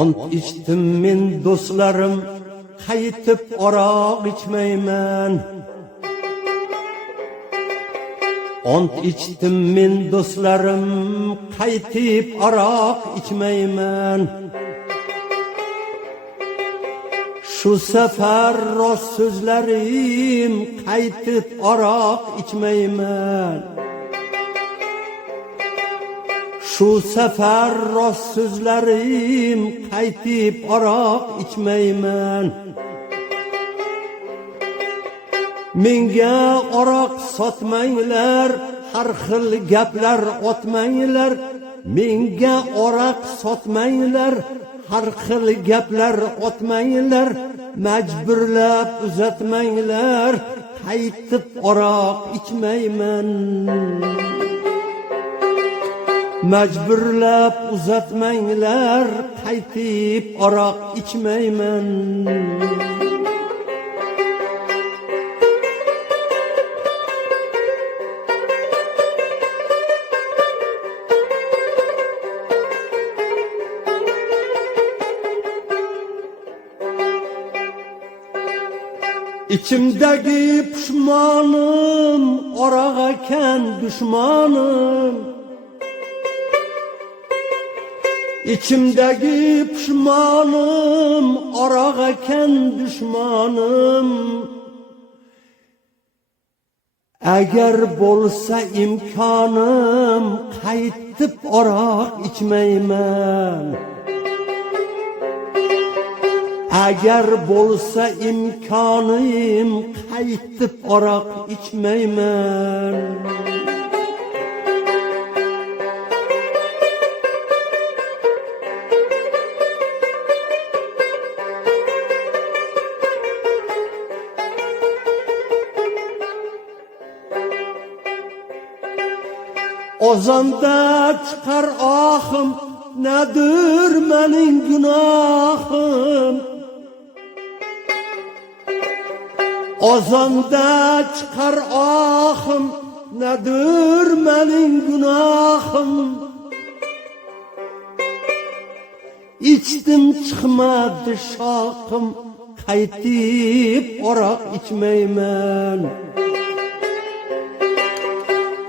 Ont içtim men dostlarım, qaytib aroq içmeymen. Ont içtim men dostlarım, qaytib aroq içmeymen. Şu sefer rost sözlerim, qaytib aroq içmeymen. Şu sefer rost sözlerim, qaytib aroq içmeymen. Menga aroq sotmanglar, har xil gaplar otmanglar. Menga aroq sotmanglar, har xil gaplar otmanglar. Majburlab uzatmanglar, qaytib aroq içmeymen. Majburlab uzatmanglar, qaytib aroq içmeymen. İçimdeki pişmanım, aroq ekan düşmanım. İçimdeki pişmanım, aroq ekan düşmanım. Eğer bolsa imkanım, qaytib aroq içmeymen. Eğer bolsa imkanım, qaytib aroq içmeymen. Ozanda çıkar ahım, nedir menin günahım? Ozanda çıkar ahım, nedir menin günahım? İçtim çıkmadı şahım, qaytib aroq içmeymen.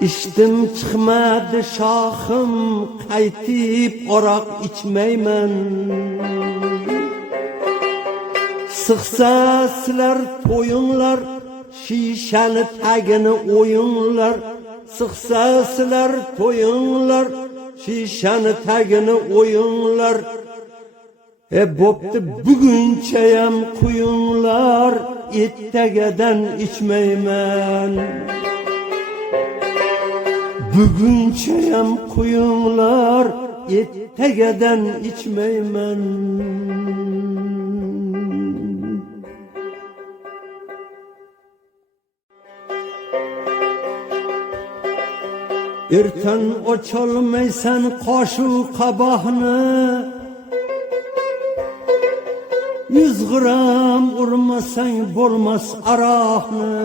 İçtim çıkmadı şahım, qaytib aroq içmeymen. Sıksa sizler toyunlar, şişeni tagini oyunlar. Sıksa sizler toyunlar, şişeni tagini oyunlar. Bopti bugunchayam quyunlar, ertagadan içmeymen. Bugunchayam quyunlar, ertagadan içmeymen. Ertan ocholmaysan qoshu qabahni, 100 gram urmasang bo'lmas aroqni.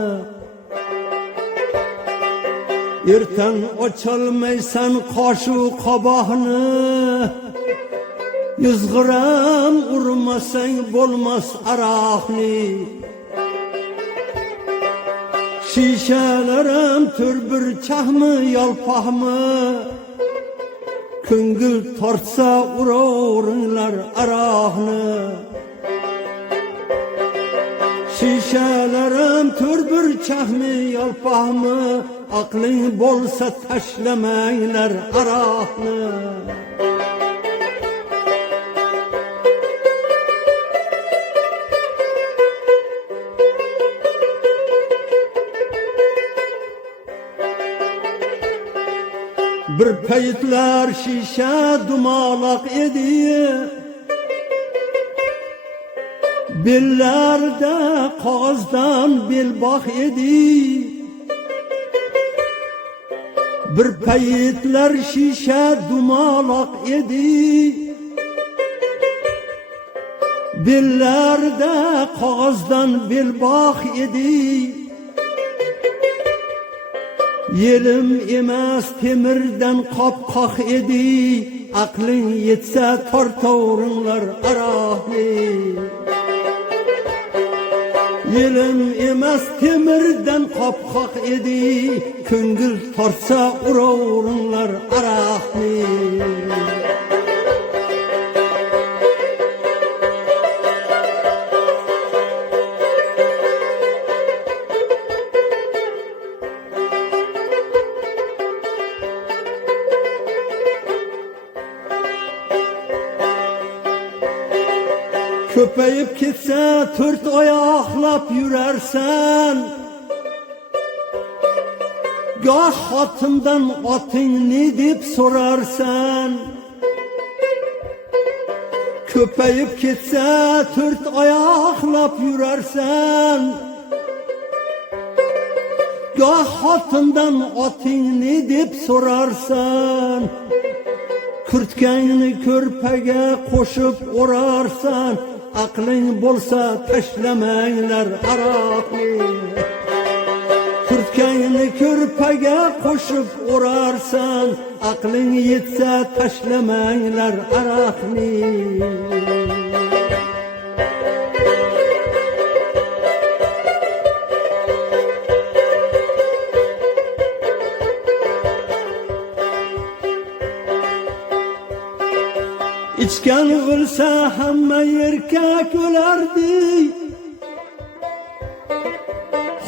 Ertan ocholmaysan qoshu qabahni, 100 gram urmasang bo'lmas aroqni. Şişələrim türbür çahmı, yalpahmı, Küngül tortsa ururlar aroqni. Şişələrim türbür çahmı, yalpahmı, Aqling bolsa tashlamaylar aroqni. Bir paytlar shisha dumaloq edi, bellarda qog'ozdan belbog' edi. Bir paytlar shisha dumaloq edi, bellarda qog'ozdan belbog' edi. Yelim emas temirdan qopqoq edi, Aklın yetse tortavurunlar arahni. Yelim emas temirden qopqoq edi, ko'ngil tortsa uravurunlar arahni. Köpeyip ketsa to'rt oyoqlab yurarsan, goh xotindan oting ne deb so'rarsan. Köpeyip ketsa to'rt oyoqlab yurarsan, goh xotindan oting ne deb so'rarsan. Kurtkangni ko'rpaga qo'shib o'rarsan, aqling bo'lsa tashlamanglar aroqni. Kurtkangni ko'rpaga qo'shib o'rarsan, aqling yetsa tashlamanglar aroqni. İçken ölse hamma erkek ölerdi,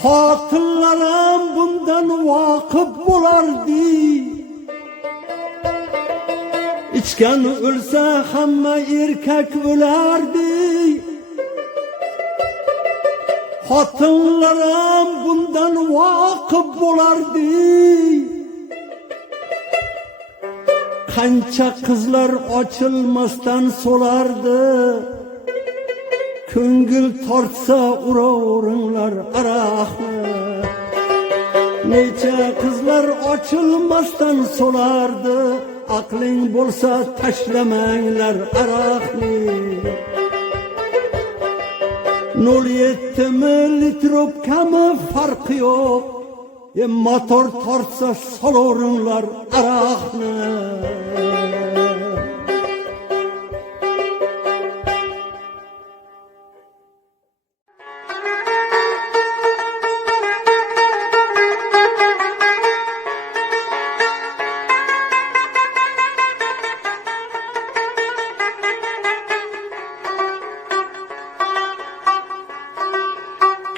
xotinlarim bundan vakıf bo'lardi. İçken ölse hamma erkek ölerdi, xotinlarim bundan vakıf bo'lardi. Qancha qizlar ochilmasdan so'lardi, ko'ngil tortsa uraveringlar aroqni. Necha qizlar ochilmasdan so'lardi, aqling bo'lsa tashlamanglar aroqni. 07 litrobkami farqi yo'q, motor tortsa solaveringlar aroqni.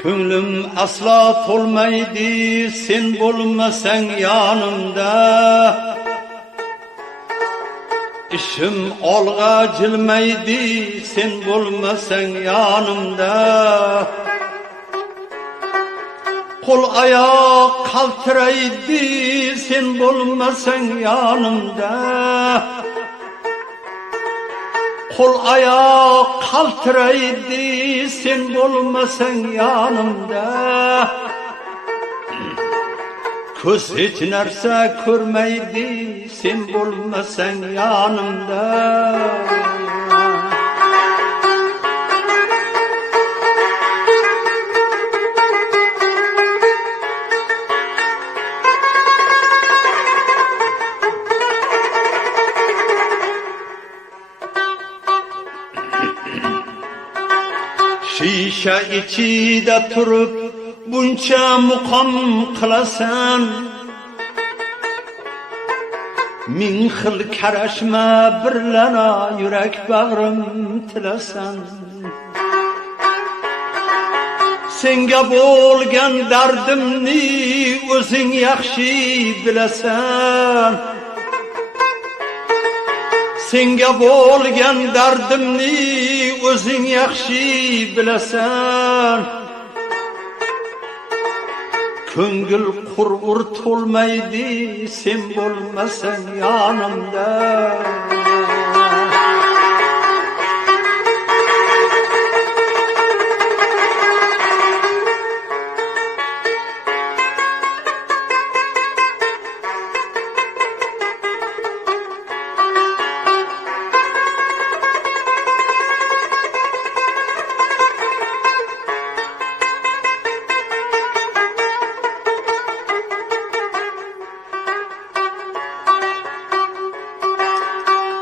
Ko'nglim aslo to'lmaydi sen bo'lmasang yonimda. Ishim olg'a jilmaydi sen bo'lmasang yonimda. Qo'l oyoq qaltiraydi sen bo'lmasang yonimda. Qo'l oyoq qaltiraydi sen bo'lmasang yonimda. Ko'z hech narsa ko'rmaydi sen bo'lmasang yonimda. Shisha ichida turib buncha muqom qilasan. Ming xil qarashma birlana yurak bag'rim tilasan. Senga bo'lgan dardimni o'zing yaxshi bilasan. Senga bo'lgan dardimni o'zing yaxshi bilasan. Ko'ngil qurg'ur to'lmaydi sen bo'lmasang yonimda.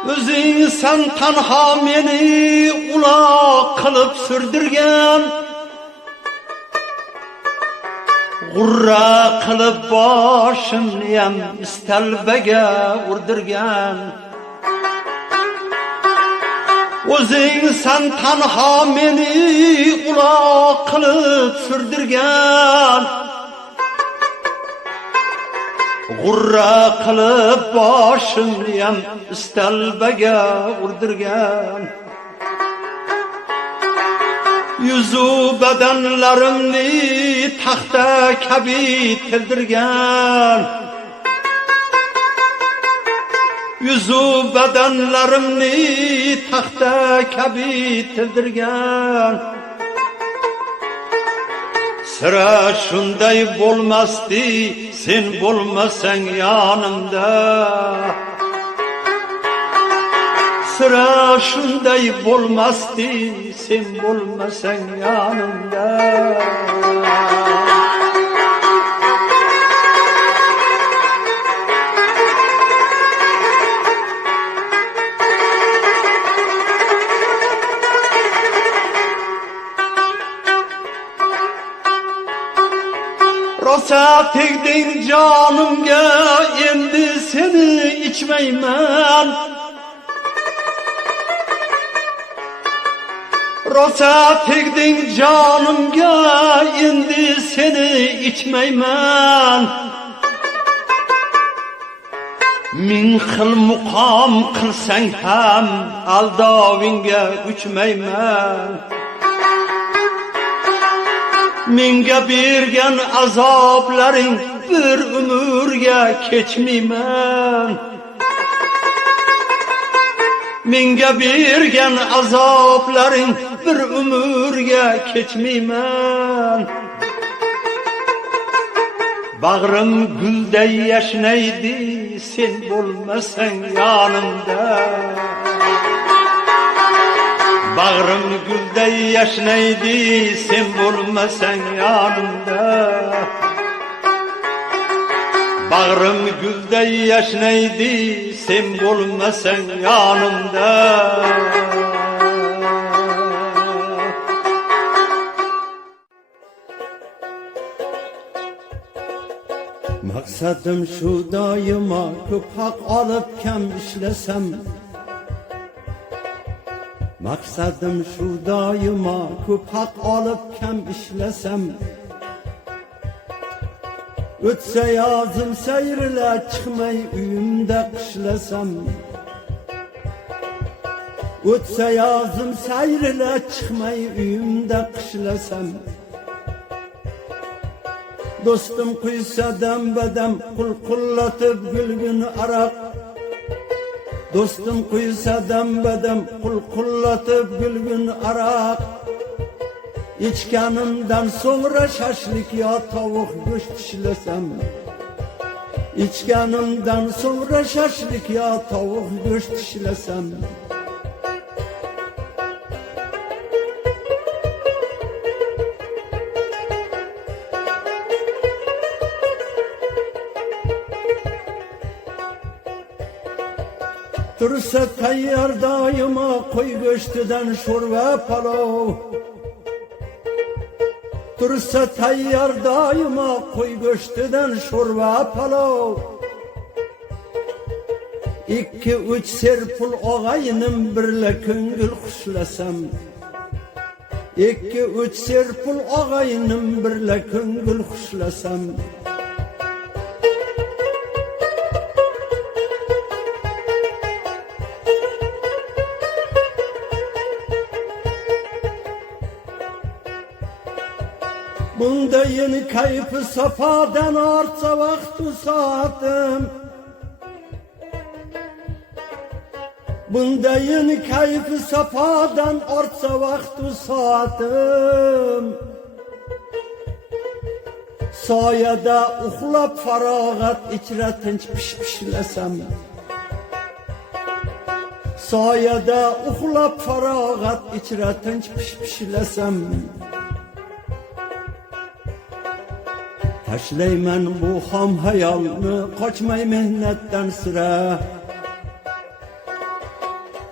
Özün sen tanha meni ula kılıp sürdürgen, gurra kılıp başınıyam istelbege vurdurgen. Özün sen tanha meni ula kılıp sürdürgen, gurra kılıp başınıyam istelbege vurdurgen. Yüzü bedenlerimni tahta kabi tildirgen, yüzü bedenlerimni tahta kabi tildirgen. Sıra şunday bolmasdı, sen bolmasan yanımda. Sıra şunday bolmasdı, sen bolmasan yanımda. Rosa tegdin canımga, endi seni içmeymen. Rosa tegdin canımga, endi seni içmeymen. Min xil muqam qilsang ham aldovingga uchmayman. Menga bergan azoblaring bir umrga kechmayman. Menga bergan azoblaring bir umrga kechmayman. Bag'rim gulday yashnaydi, sen bo'lmasang yonimda. Bag'rim gulday yashnaydi, sen bo'lmasang yonimda. Bag'rim gulday yashnaydi, sen bo'lmasang yonimda. Maqsadim shu doimo ko'p haq olib kam ishlasam. Maqsadim shu doimo ko'p haq olib kam ishlasam. O'tsa yozim sayrla chiqmay uyimda qishlasam. O'tsa yozim sayrla chiqmay uyimda qishlasam. Dostum quysa dam-badam qulqullatib gulgun aroq. Dostum quysa dam-badam qulqullatib gulgun aroq. İçkanimdan sonra şaşlık ya tavuk go'sht ishlasam. İçkanimdan sonra şaşlık ya tavuk go'sht ishlasam. Tursa tayyor doimo qo'y go'shtidan sho'rva palov. Tursa tayyor doimo qo'y go'shtidan sho'rva palov. 2-3 serpul og'aynim birla ko'ngil xushlasam. 2-3 serpul og'aynim birla ko'ngil xushlasam. Bundayin kayfı safadan artsa vaktu saatim. Bundayin kayfı safadan artsa vaktu saatim. Soyada uxlab farog'at ichra tinch pishpishlasam. Soyada uxlab farog'at ichra tinch pishpishlasam. Tashlayman bu xom hayolni, qochmay mehnatdan sira.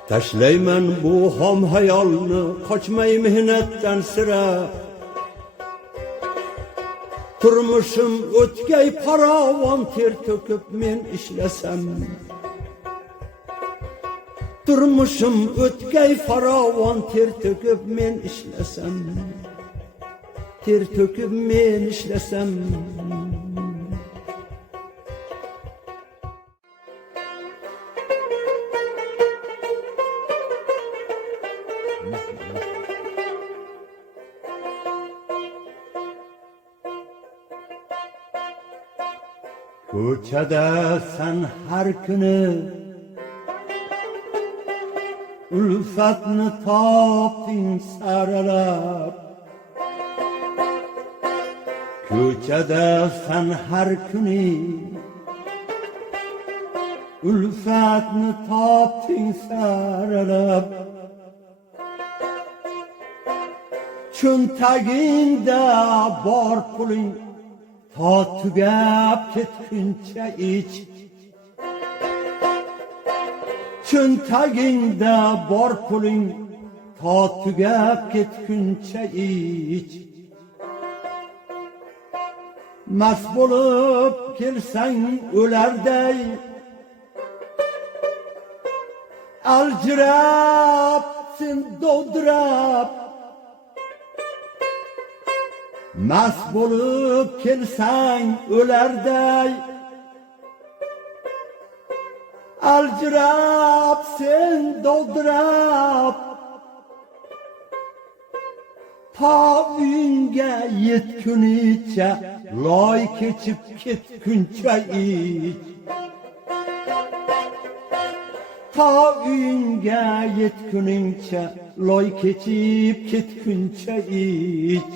Taşlayman bu ham hayalni, qochmay mehnatdan sira. Turmuşum o'tkay paravon, ter to'kib men ishlasam. Turmuşum o'tkay faravon, ter to'kib men ishlasam. Ter to'kib men ishlasam. Ko'chada sen har kuni ulfatni topding saralab. Ko'chada sen har kuni ulfatni topding saralab. Cho'ntagingda bor puling ta tugab ketguncha ich. Cho'ntagingda bor puling ta tugab ketguncha ich. Mast bo'lib kelsang o'larday, aljirab sen dovdirab. Mast bo'lib kelsang o'larday, aljirab sen dovdirab. Ta uyingga yetgunicha loy kechib ketguncha ich. Ta uyingga yetguningcha loy kechib ketguncha ich.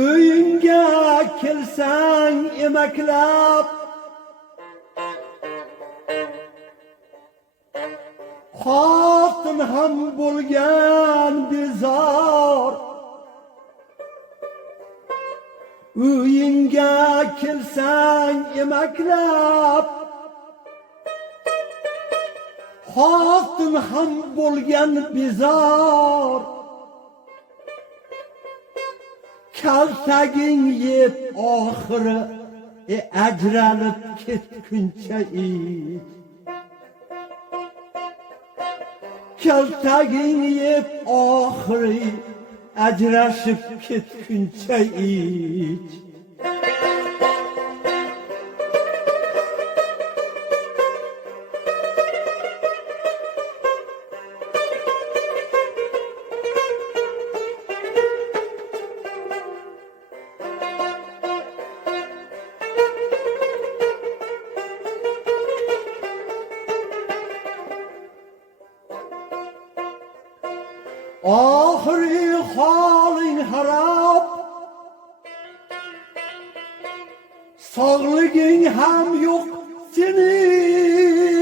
Uyingga kelsang emaklab, xotin ham bo'lgan bezor. Uyingga kelsang emaklab, xotin ham bo'lgan bezor. Kaltaging yeb oxiri ajralib ketguncha ich. Kaltaging yeb oxiri ajrashib ketguncha ich. Ahri holing harab, sog'liging ham yo'q sening.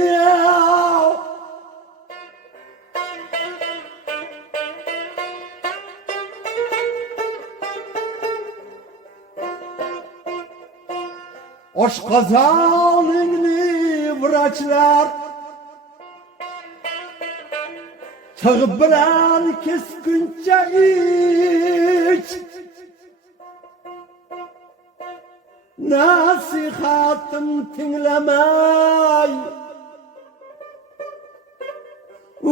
Oshqozoningni vrachlar tig' bilan kesguncha ich. Nasihatim tinglamay,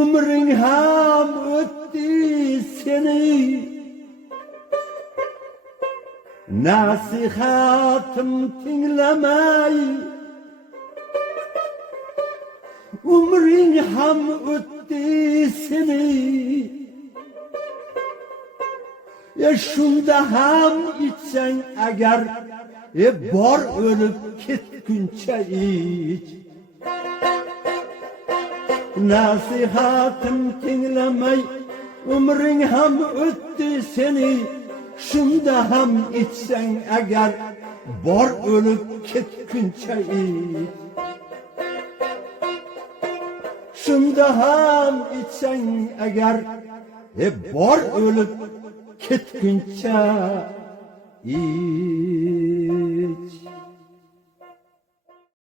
umring ham o'tdi seni. Nasihatim tinglamay, umring ham o'tdi seni. Şunda ham içsen eğer, bor ölüp ketguncha iç. Nasihatim tinglemey, umring ham o'tdi seni. Şunda ham içsen eğer, bor ölüp ketguncha iç. Şunda ham içsen eğer, bor ölüp ketguncha iç.